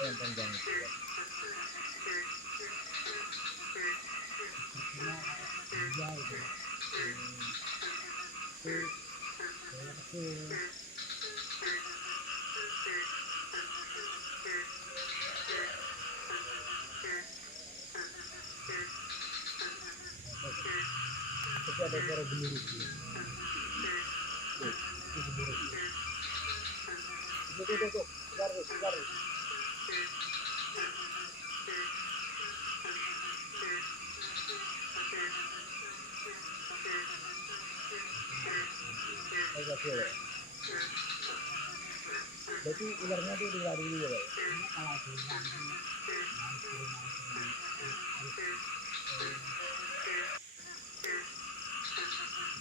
yang panjang itu ya. Sepertinya dia itu kecil kecil. Tapi ada suara gemuruh ya. Itu gemuruh. Tuh, segar. Agak ya. Berarti ularnya tuh dilari dulu ya. Ini kalau bilang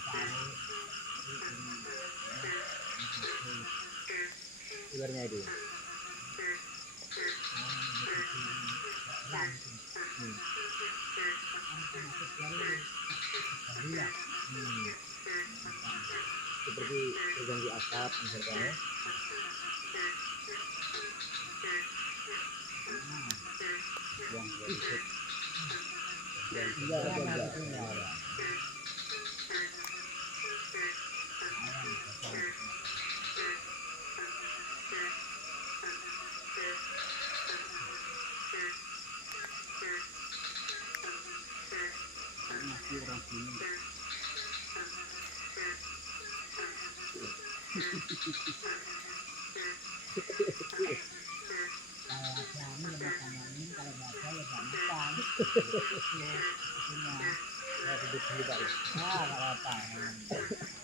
harus Ularnya itu. Seperti terganggu asap misalkan ya.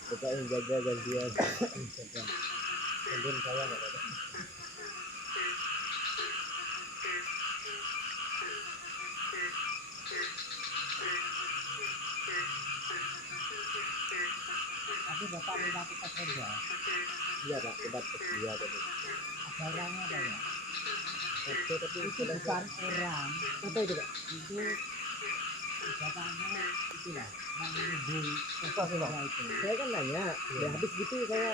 Bapak yang jaga gantian. Gantian saya nggak ada. Tapi bapak lewat kita kerja. Iya pak, cepat dia tadi. Ada orangnya ada ya? Oke, tapi Itu bukan orang. Apa itu pak? Itu bapaknya itulah yang menghubung Apa sih pak? itu. Saya kan nanya, ya habis gitu saya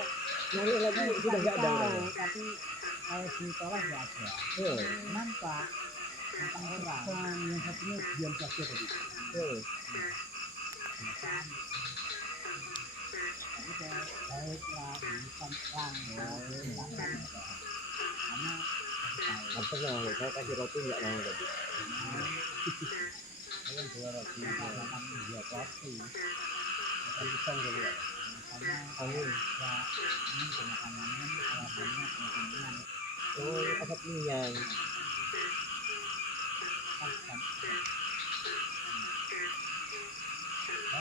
nanya lagi sudah nggak ada orangnya. Tapi kalau di bawah nggak ada. Nampak orang yang satunya diam saja tadi. Tapi baiklah bukan orang karena Apa nggak? Saya kasih roti nggak mau tadi. saya jual roti makan dia roti. Tapi pisang dulu ya. Makanya Angin. ya ini makan angin kalau banyak makan. Oh, asap minyak.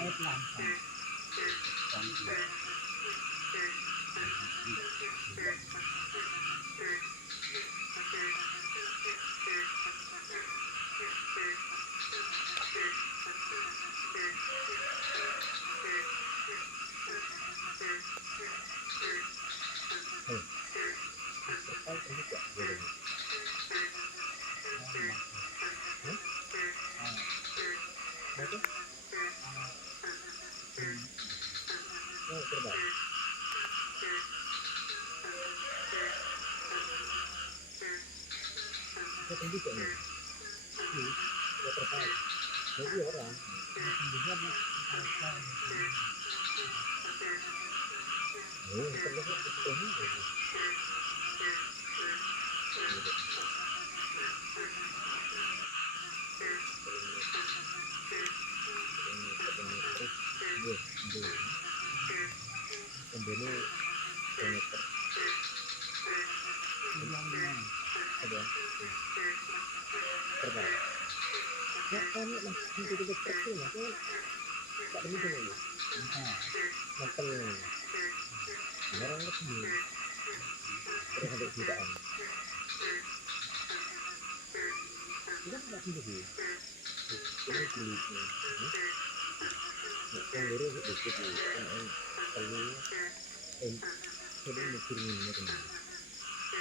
Baiklah. Oh, terbang. Saya tunggu kok nih. Nggak tertarik. Jadi orang. Terlihat itu. Ini ada terbang. Ya kan masih itu kecil ya kan tak begitu lagi. Mateng. Orang lebih terus sampai jutaan. Tidak sendiri. Ini kulitnya. Yang baru sedikit nih. Kalau jadi mikirin itu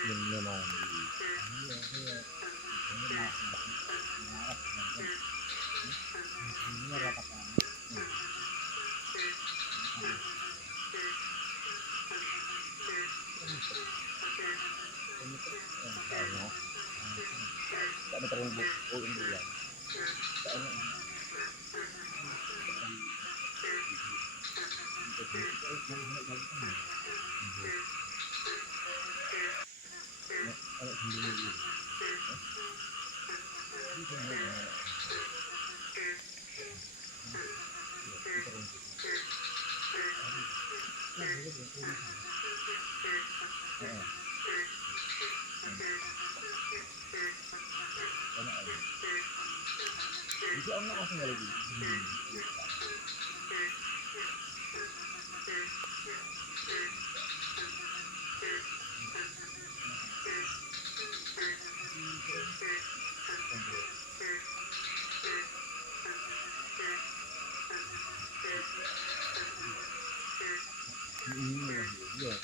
memang Tak ada terumbu Indian. Tak enak. Jadi orang langsung lagi. Iya.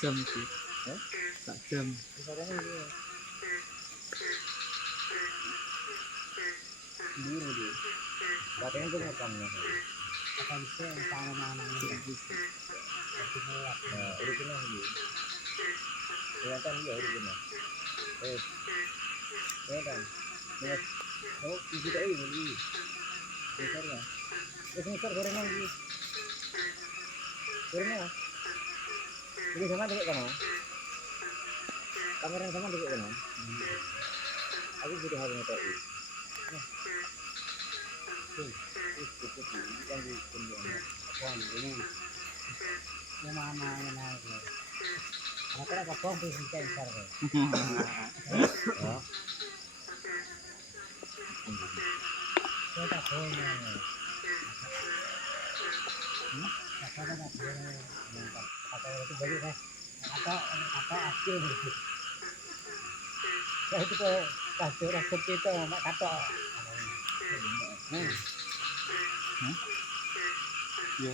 Jam sih. Tak jam. Dulu dia. Katanya gue ngerekamnya. Akan sih yang sama mana ini. Nah, original dia. Kelihatan dia original. Ya kan. Oh, tidak ini. Besar ya. Terus besar gorengan lagi. Gorengan. Jadi sama dulu kan? Kamera sama dulu kan? Aku jadi harus tahu. Itu yang di kunjungan. Apaan ini? Yang mana yang naik? Karena kapong bisa besar kan? Oh. Saya tak boleh. Kata tak boleh. Kata itu bagi saya. Kata asli. Saya itu kasih orang seperti itu mak kata. Iya,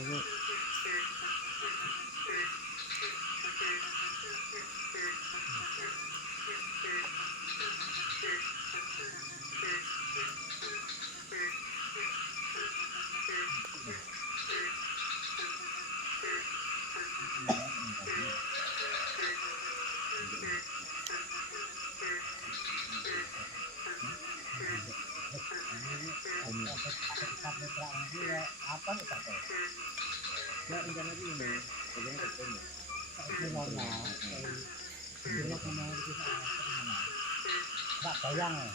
Apa nih kata? Ya rencana ini, bagaimana ketemu? Gimana? Gimana kemana kita? Nggak bayang ya?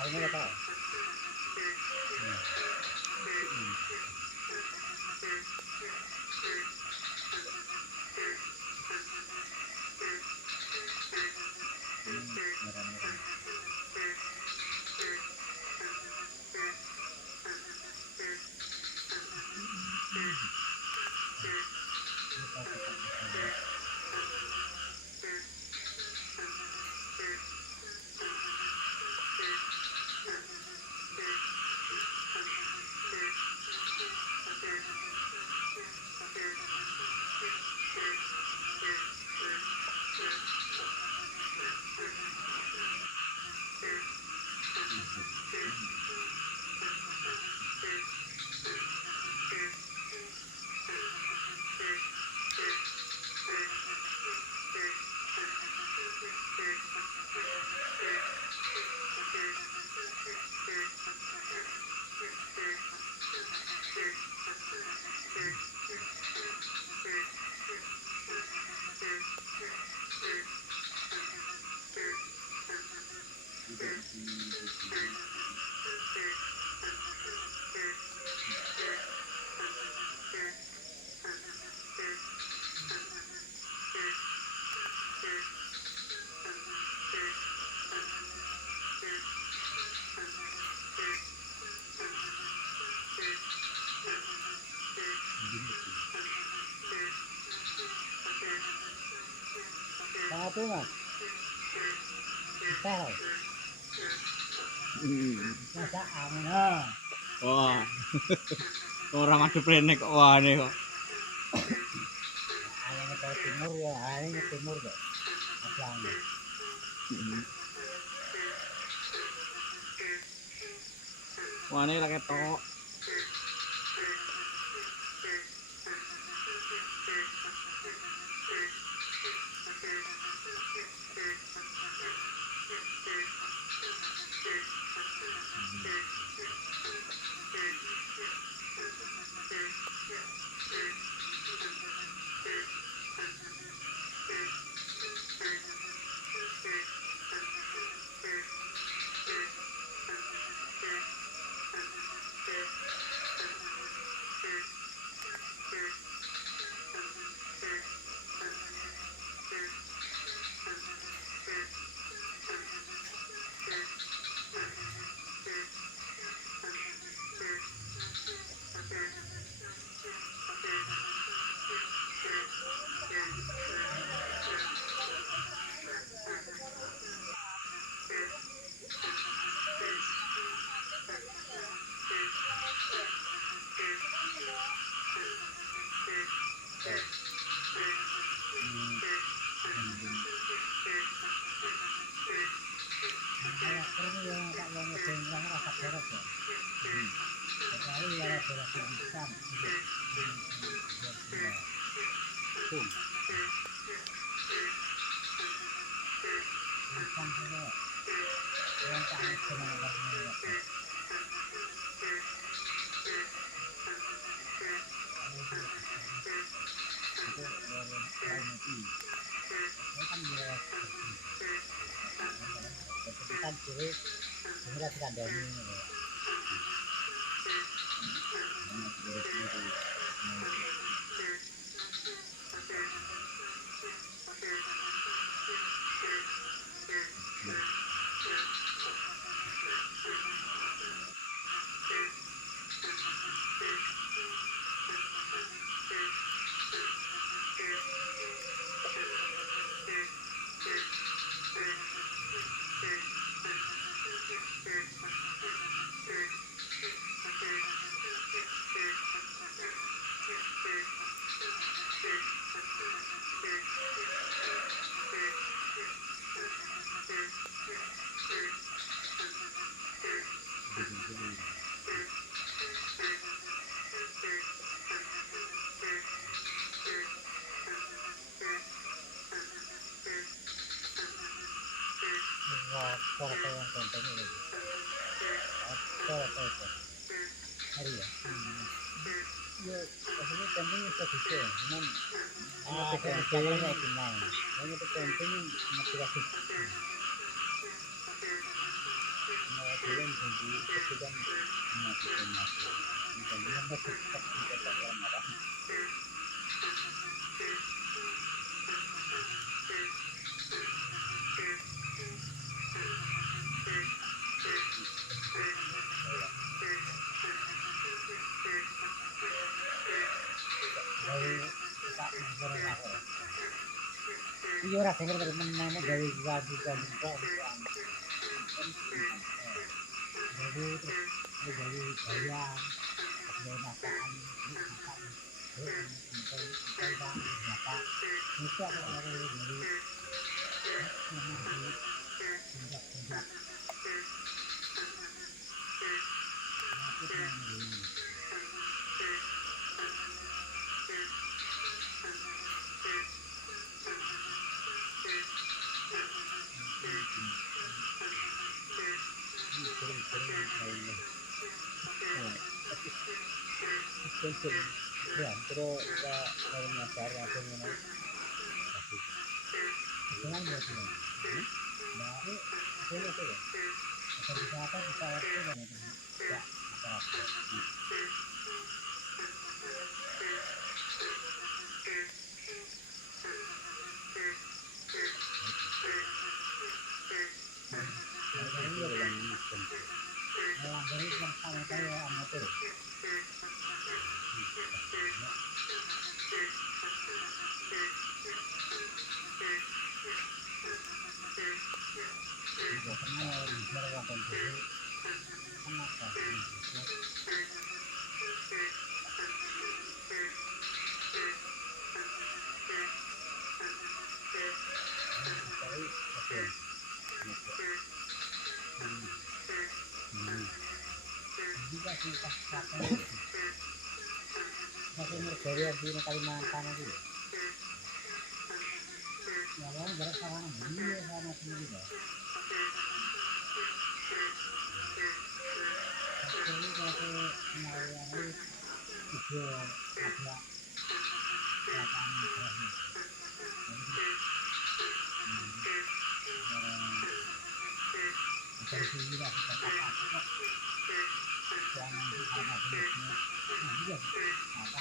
Hari ini kata. Satu mas. Tel. Masa angin. wah. Orang ada prenek kok wah nih kok. Angin ke timur ya, angin ke timur kok. Ada angin. Wah ini lagi tok. Kalau kurang ya tak mau ngedengar rasa berat ya. Sekali ya berat pisan. Pun. Pisan saja. Yang tak ada dengan itu lain itu. Saya kan dia kan kiri, ini kan dari apa yang konten ini. Apa itu? Hari ya. Ya, maksudnya camping itu bisa, cuman camping itu main. Hanya itu camping motivasi. Nah, bilang jadi kesukaan motivasi. Camping apa sih? Kita tak lama. Dari tak mengerti apa. Iya orang dengar dari mana dari gaji dan jadi dari bayar dari makan dari bapak itu ada dari tindak Pensiun, ya, terus kita mau nyasar langsung ini, jangan buat ini, baru ini tuh, akan bisa apa bisa itu dan itu, ya, apa, dari yang sama saya amatir. Karena bicara yang penting, kenapa? Juga sih pas capek. Masih dari di Kalimantan itu. Ya, orang jarak sana, dia sana sendiri lah. Jadi kalau nelayan itu ada lapangan terakhir. Dari sini lah kita apa? Jangan karena jenisnya, dia apa?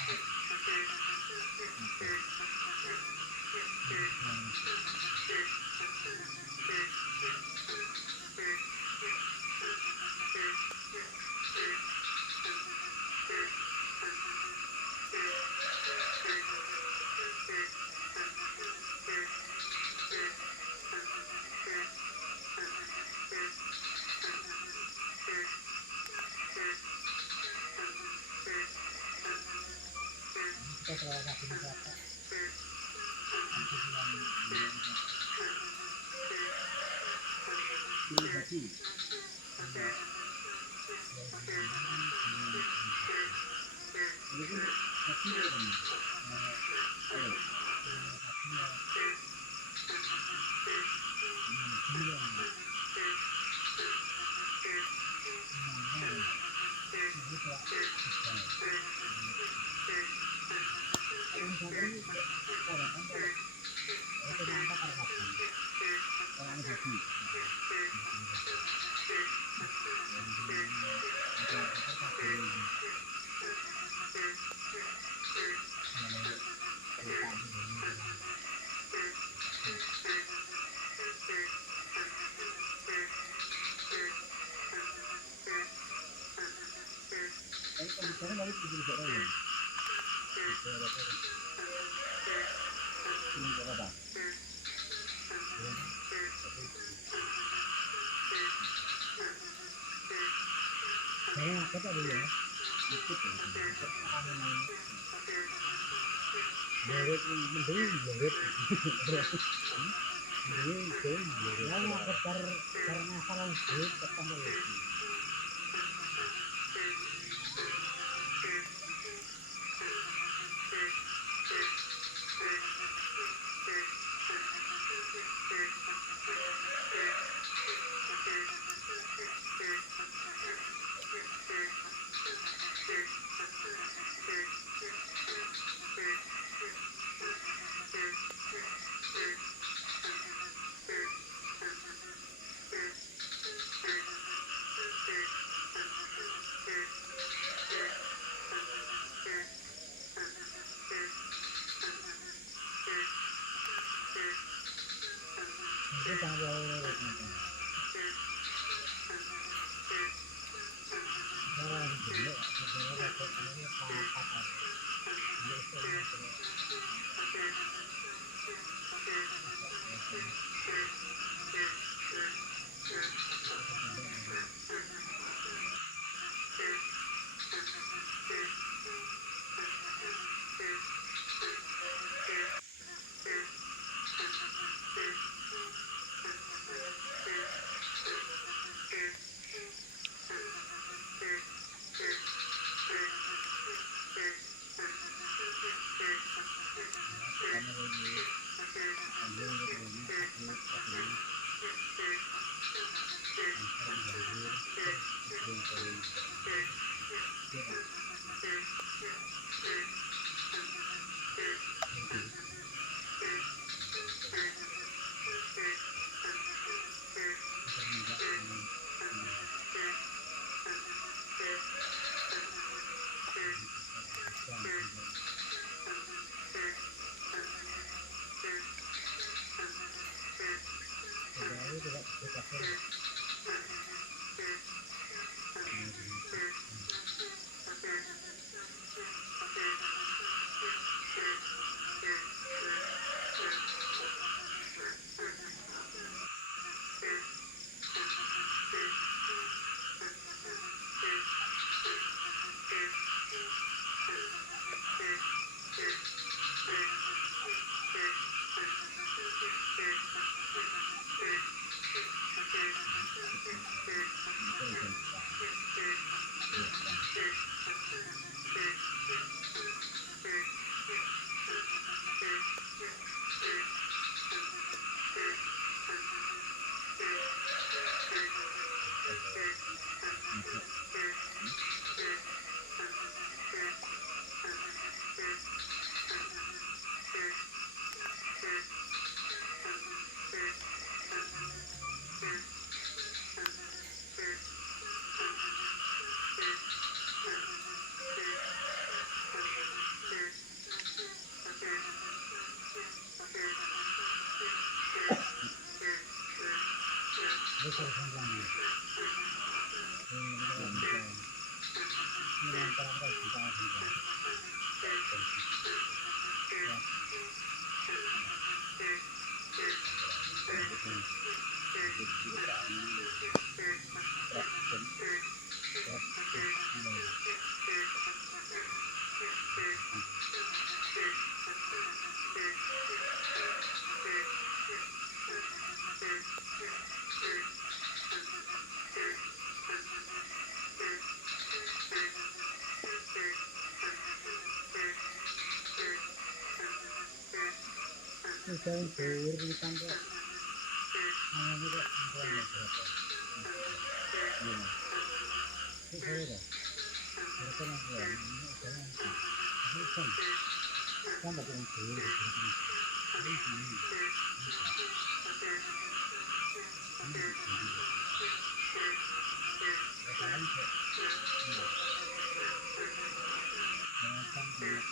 kita salah satu wisata itu yang Inovasi. Ini kan kaki ini. Oh, orang kaki. Kalau sekarang lagi di negara lain. Ini negara apa? saya kata dulu ya beret mending beret mending ya mau karena salah duit ketemu lagi itu tanggal usahain tur di tangga hanya juga banyak berapa Gimana? itu saya dah mereka nak buat ini usaha itu kan tak orang tur di tangga ini sini bakalan ke mengancam banyak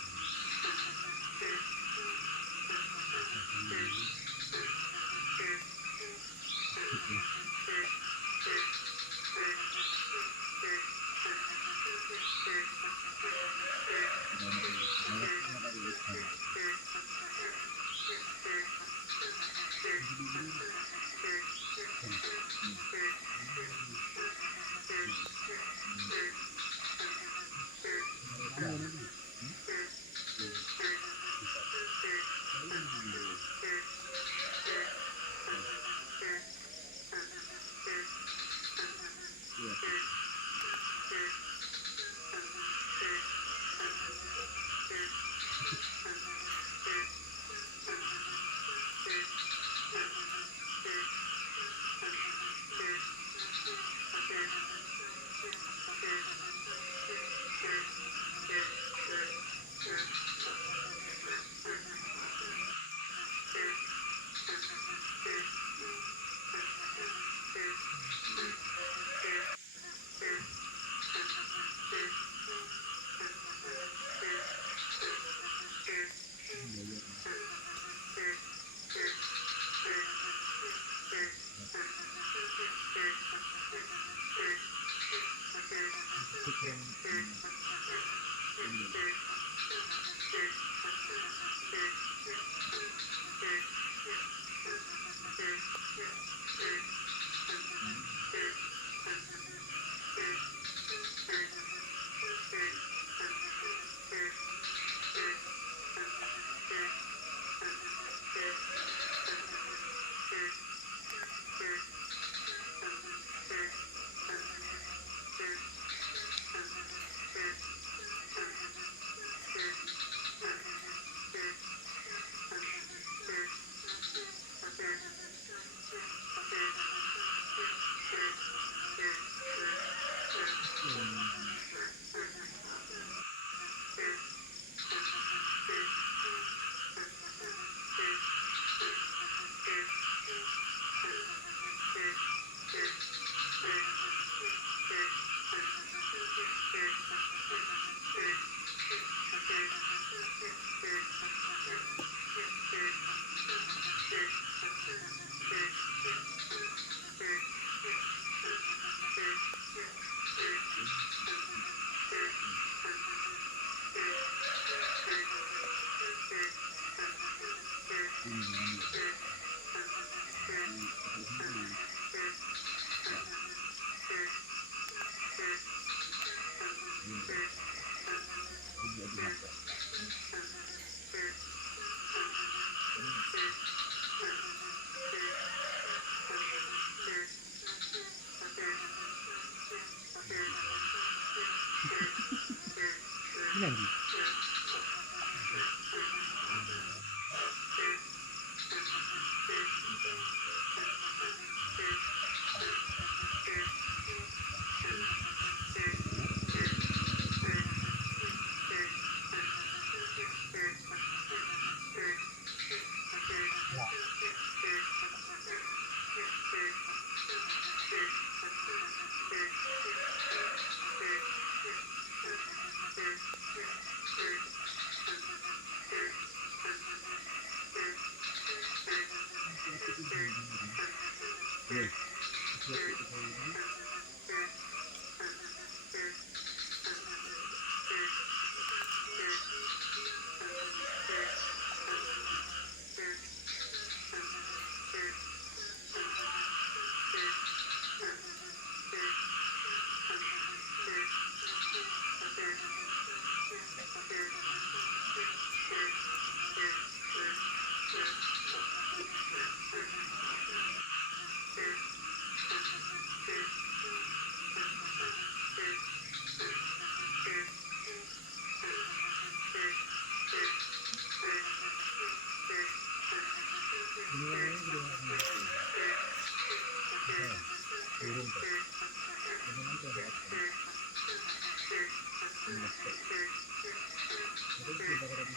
Ini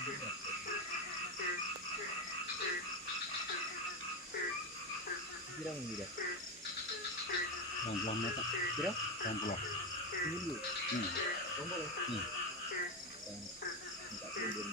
Kira mengira. Yang pulang meter. Kira? Yang pulang. Dulu. Hmm. Yang minta turun.